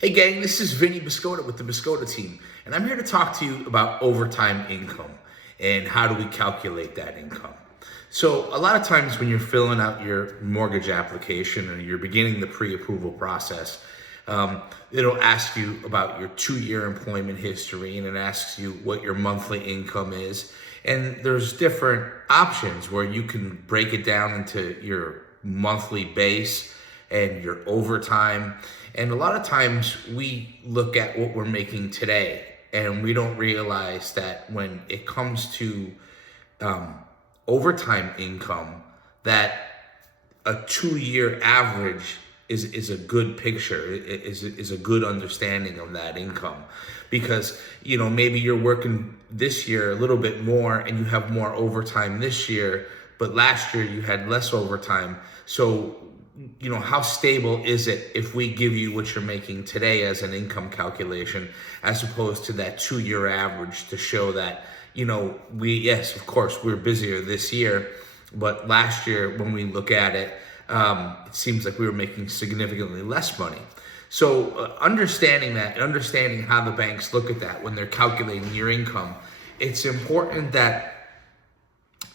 Hey gang, this is Vinny Biscotto with the Biscotto Team, and I'm here to talk to you about overtime income and how do we calculate that income. So a lot of times when you're filling out your mortgage application or you're beginning the pre-approval process, it'll ask you about your 2-year employment history, and it asks you what your monthly income is. And there's different options where you can break it down into your monthly base and your overtime. And a lot of times we look at what we're making today and we don't realize that when it comes to overtime income, that a 2-year average is a good picture, is a good understanding of that income. Because, maybe you're working this year a little bit more and you have more overtime this year, but last year you had less overtime. So, how stable is it if we give you what you're making today as an income calculation, as opposed to that 2-year average to show that, yes, of course, we're busier this year, but last year when we look at it, it seems like we were making significantly less money. So understanding that and understanding how the banks look at that when they're calculating your income, it's important that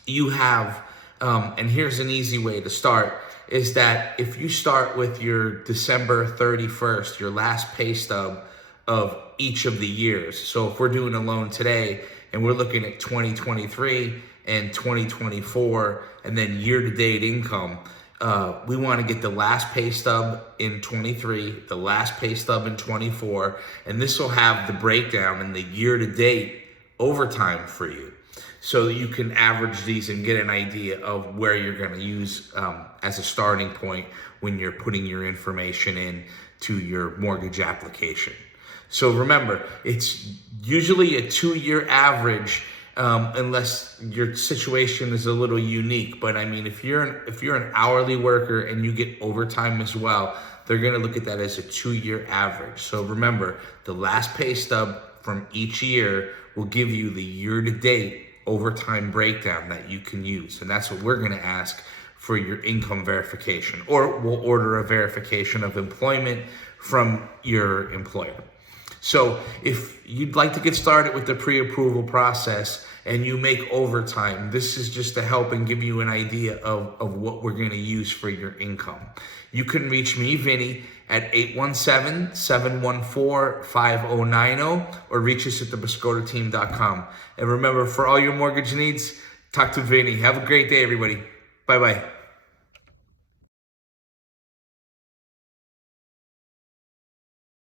you have, and here's an easy way to start, is that if you start with your December 31st, your last pay stub of each of the years. So if we're doing a loan today and we're looking at 2023 and 2024 and then year-to-date income, we want to get the last pay stub in 23, the last pay stub in 24, and this will have the breakdown and the year-to-date overtime for you. So you can average these and get an idea of where you're going to use as a starting point when you're putting your information in to your mortgage application. So remember, it's usually a 2-year average, unless your situation is a little unique. But I mean, if you're an hourly worker and you get overtime as well, they're going to look at that as a 2-year average. So remember, the last pay stub from each year will give you the year-to-date overtime breakdown that you can use. And that's what we're going to ask for your income verification, or we'll order a verification of employment from your employer. So if you'd like to get started with the pre-approval process and you make overtime, this is just to help and give you an idea of what we're going to use for your income. You can reach me, Vinny, at 817-714-5090 or reach us at thebiscottoteam.com. And remember, for all your mortgage needs, talk to Vinny. Have a great day, everybody. Bye-bye.